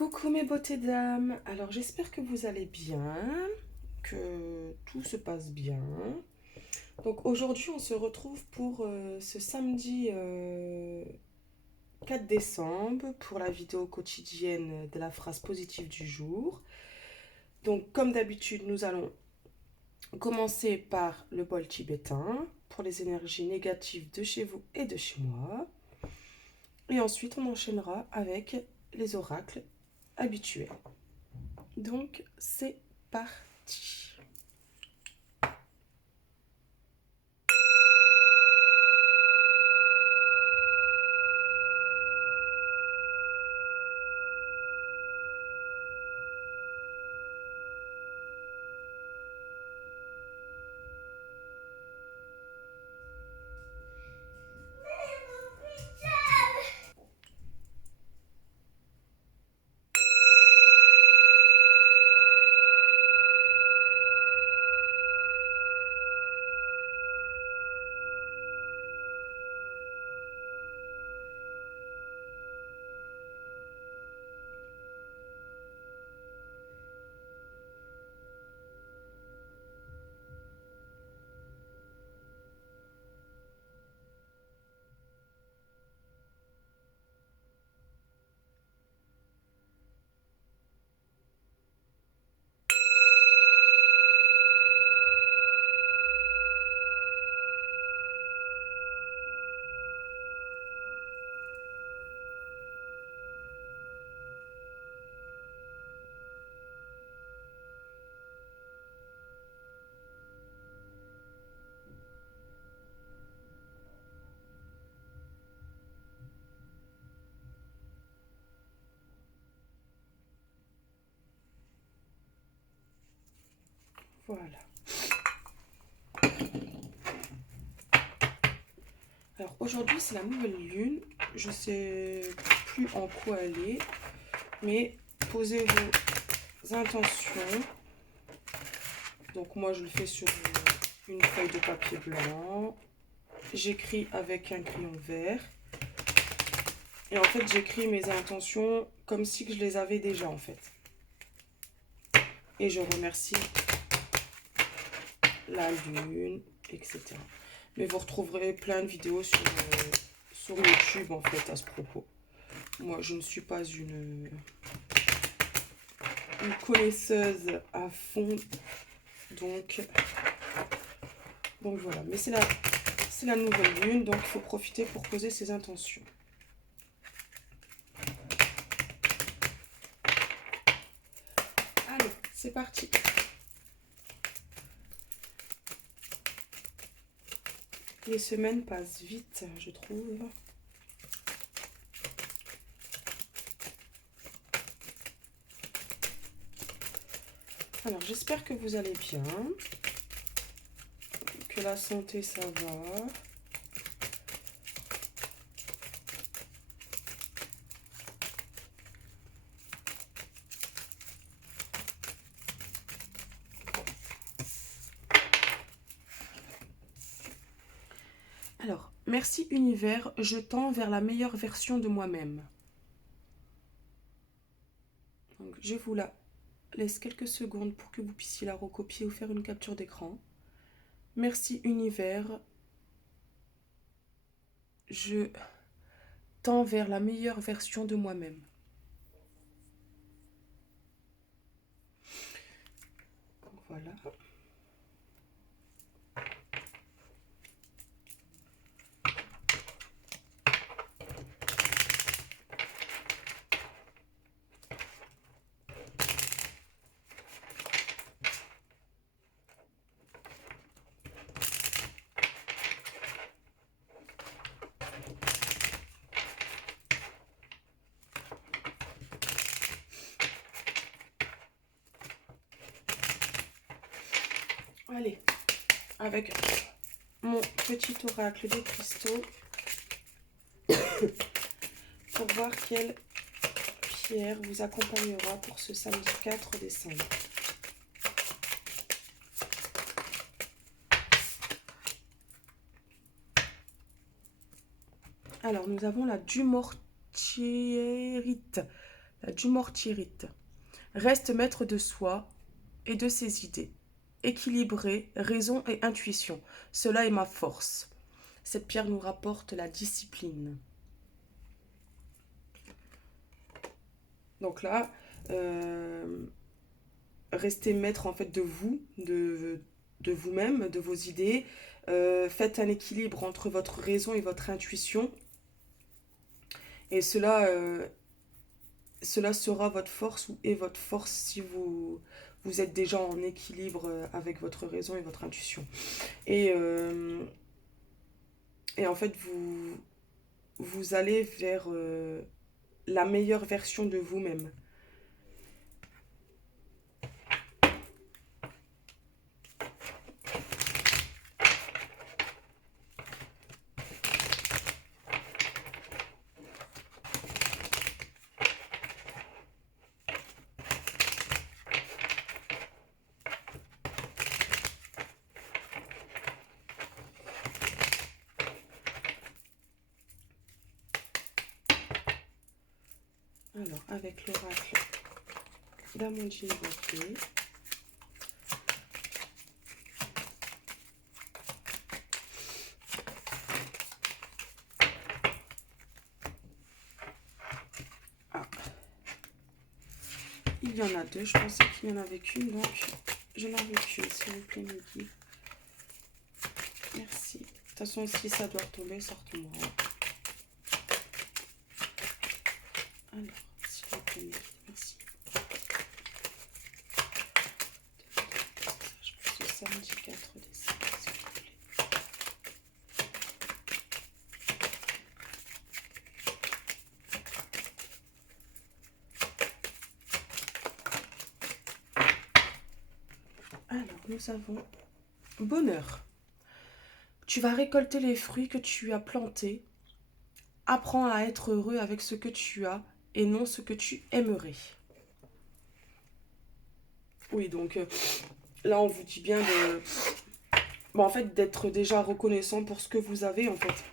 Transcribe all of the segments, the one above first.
Coucou mes beautés d'âme, alors j'espère que vous allez bien, que tout se passe bien. Donc aujourd'hui on se retrouve pour ce samedi 4 décembre pour la vidéo quotidienne de la phrase positive du jour. Donc comme d'habitude nous allons commencer par le bol tibétain pour les énergies négatives de chez vous et de chez moi. Et ensuite on enchaînera avec les oracles habituels. Donc, c'est parti. Voilà. Alors aujourd'hui, c'est la nouvelle lune. Je sais plus en quoi elle est, mais posez vos intentions. Donc moi, je le fais sur une feuille de papier blanc. J'écris avec un crayon vert. Et en fait, j'écris mes intentions comme si je les avais déjà en fait. Et je remercie la lune, etc. Mais vous retrouverez plein de vidéos sur YouTube en fait à ce propos. Moi, je ne suis pas une connaisseuse à fond, donc voilà. Mais c'est la nouvelle lune, donc il faut profiter pour poser ses intentions. Allez, c'est parti. Les semaines passent vite, je trouve. Alors, j'espère que vous allez bien, que la santé, ça va. Alors, merci univers, je tends vers la meilleure version de moi-même. Donc, je vous la laisse quelques secondes pour que vous puissiez la recopier ou faire une capture d'écran. Merci univers, je tends vers la meilleure version de moi-même. Voilà. Allez, avec mon petit oracle des cristaux pour voir quelle pierre vous accompagnera pour ce samedi 4 décembre. Alors, nous avons la dumortierite La dumortierite. Reste maître de soi et de ses idées. Équilibré, raison et intuition. Cela est ma force. Cette pierre nous rapporte la discipline. Donc là, restez maître en fait de vous, de vous-même, de vos idées. Faites un équilibre entre votre raison et votre intuition. Et cela sera votre force et votre force si vous êtes déjà en équilibre avec votre raison et votre intuition. Et, euh, et en fait, vous allez vers la meilleure version de vous-même. Alors, avec l'oracle d'Amandine Vautier. Ah, il y en a deux, je pensais qu'il y en avait qu'une, donc je n'en veux qu'une, s'il vous plaît, Midi. Merci. De toute façon, si ça doit retomber, ça retombera. Alors, s'il vous plaît, Midi, merci. Je pense que samedi 4 décembre, s'il vous plaît. Alors, nous avons bonheur. Tu vas récolter les fruits que tu as plantés. Apprends à être heureux avec ce que tu as et non ce que tu aimerais. Oui, donc là, on vous dit bien de... Bon, en fait, d'être déjà reconnaissant pour ce que vous avez, en fait.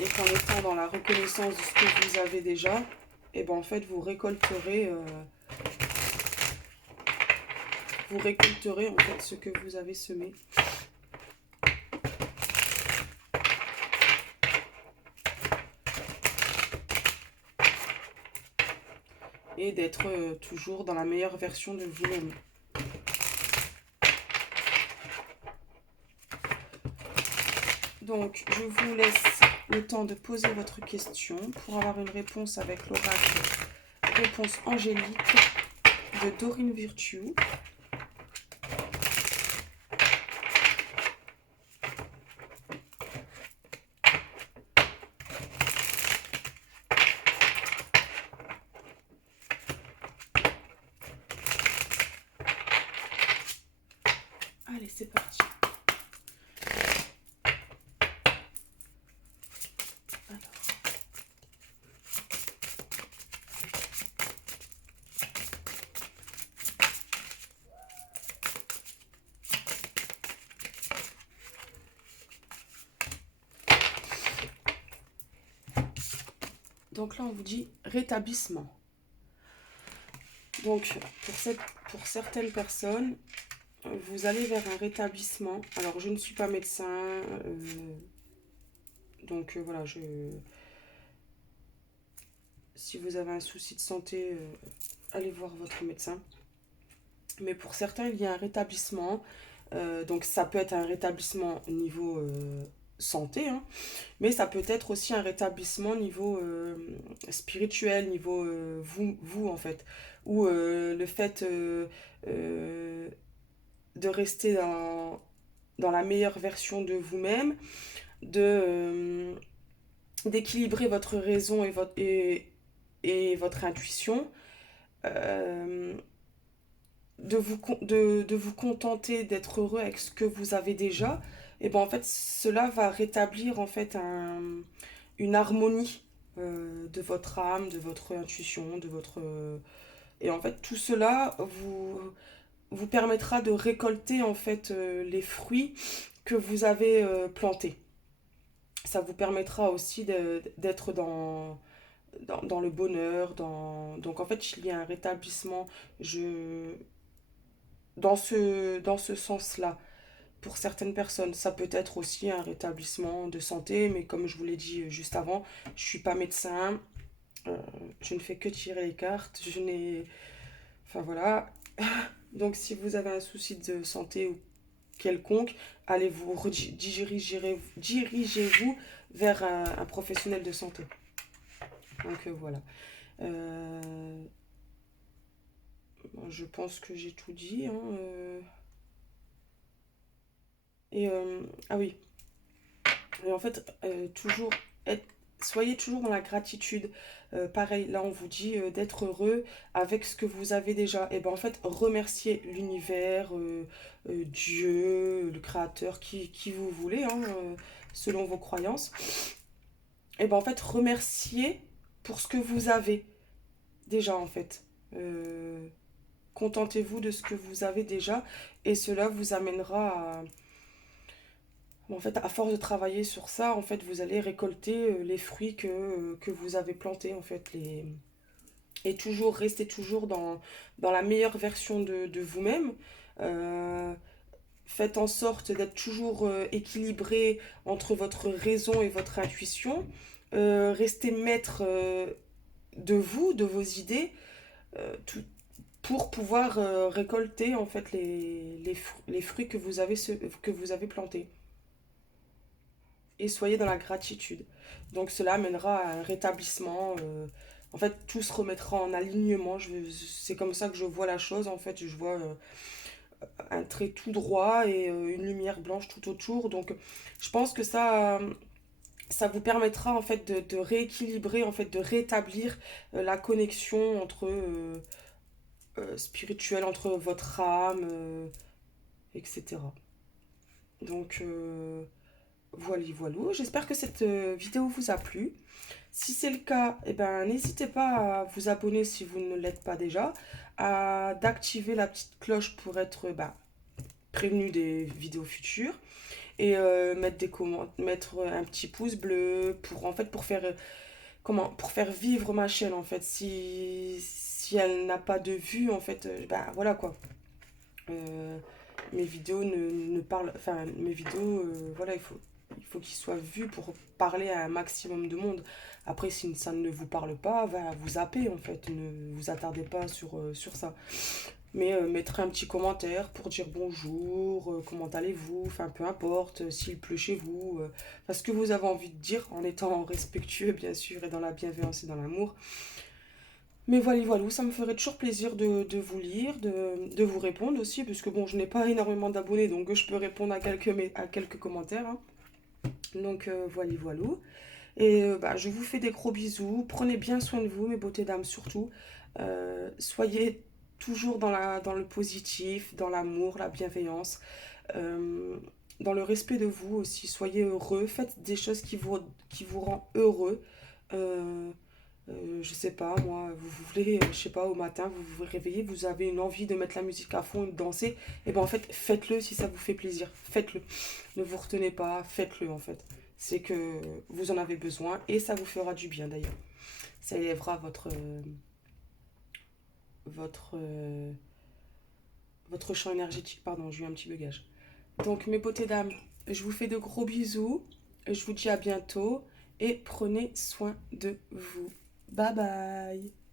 Et qu'en étant dans la reconnaissance de ce que vous avez déjà, et ben en fait, vous récolterez en fait ce que vous avez semé. Et d'être toujours dans la meilleure version de vous-même. Donc, je vous laisse le temps de poser votre question pour avoir une réponse avec l'oracle Réponse angélique de Dorine Virtue. Allez, c'est parti. Donc là, on vous dit rétablissement. Donc, pour certaines personnes, vous allez vers un rétablissement. Alors, je ne suis pas médecin, donc voilà, si vous avez un souci de santé, allez voir votre médecin. Mais pour certains, il y a un rétablissement. Donc, ça peut être un rétablissement au niveau santé, hein, mais ça peut être aussi un rétablissement niveau spirituel, niveau vous en fait, ou le fait de rester dans la meilleure version de vous-même, d'équilibrer votre raison et votre intuition, euh, de vous contenter d'être heureux avec ce que vous avez déjà, et ben en fait cela va rétablir en fait une harmonie de votre âme, de votre intuition, de votre et en fait tout cela vous permettra de récolter en fait les fruits que vous avez plantés. Ça vous permettra aussi d'être dans le bonheur. Donc en fait, il y a un rétablissement je, dans ce sens-là. Pour certaines personnes, ça peut être aussi un rétablissement de santé, mais comme je vous l'ai dit juste avant, je suis pas médecin, euh, je ne fais que tirer les cartes, je n'ai... Enfin voilà. Donc si vous avez un souci de santé ou quelconque, allez vous dirigez-vous vers un professionnel de santé. Donc voilà. Euh, je pense que j'ai tout dit, hein, ah oui, et en fait, être, soyez toujours dans la gratitude. Pareil, là on vous dit d'être heureux avec ce que vous avez déjà. Et ben en fait, remerciez l'univers, Dieu, le créateur, qui vous voulez, hein, selon vos croyances. Et ben en fait, remerciez pour ce que vous avez déjà en fait. Euh, Contentez-vous de ce que vous avez déjà et cela vous amènera à... En fait, à force de travailler sur ça, en fait, vous allez récolter les fruits que vous avez plantés, en fait. Et toujours, rester toujours dans la meilleure version de vous-même. Euh, Faites en sorte d'être toujours équilibré entre votre raison et votre intuition. Restez maître de vous, de vos idées, tout, pour pouvoir récolter en fait les fruits que vous avez plantés. Et soyez dans la gratitude. Donc cela amènera à un rétablissement. En fait, tout se remettra en alignement. C'est comme ça que je vois la chose. En fait, je vois un trait tout droit et une lumière blanche tout autour. Donc je pense que ça vous permettra en fait de rééquilibrer, en fait, de rétablir la connexion entre spirituelle, entre votre âme, etc. Donc voilà, voilà. J'espère que cette vidéo vous a plu. Si c'est le cas, eh ben, n'hésitez pas à vous abonner si vous ne l'êtes pas déjà, à d'activer la petite cloche pour être prévenu des vidéos futures et mettre un petit pouce bleu pour en fait pour faire pour faire vivre ma chaîne en fait. Si elle n'a pas de vue en fait, ben voilà quoi. Euh, Mes vidéos ne parlent, enfin mes vidéos, voilà, il faut qu'ils soient vus pour parler à un maximum de monde. Après, si ça ne vous parle pas, vous zappez en fait, ne vous attardez pas sur ça. Mais mettre un petit commentaire pour dire bonjour, comment allez-vous, enfin peu importe, s'il pleut chez vous, enfin, ce que vous avez envie de dire en étant respectueux bien sûr et dans la bienveillance et dans l'amour. Mais voilà, voilà, ça me ferait toujours plaisir de vous lire, de vous répondre aussi, parce que bon, je n'ai pas énormément d'abonnés, donc je peux répondre à quelques commentaires, hein. Donc voilà, voilà. Et je vous fais des gros bisous, prenez bien soin de vous, mes beautés dames surtout. Soyez toujours dans le positif, dans l'amour, la bienveillance, euh, dans le respect de vous aussi. Soyez heureux, faites des choses qui vous rendent heureux. Euh, je sais pas, moi, vous voulez, je sais pas, au matin, vous vous réveillez, vous avez une envie de mettre la musique à fond et de danser, et ben en fait, faites-le si ça vous fait plaisir, faites-le. Ne vous retenez pas, faites-le en fait. C'est que vous en avez besoin et ça vous fera du bien d'ailleurs. Ça élèvera votre, euh, votre champ énergétique, pardon, j'ai eu un petit bugage. Donc mes beautés dames, je vous fais de gros bisous, je vous dis à bientôt et prenez soin de vous. Bye bye.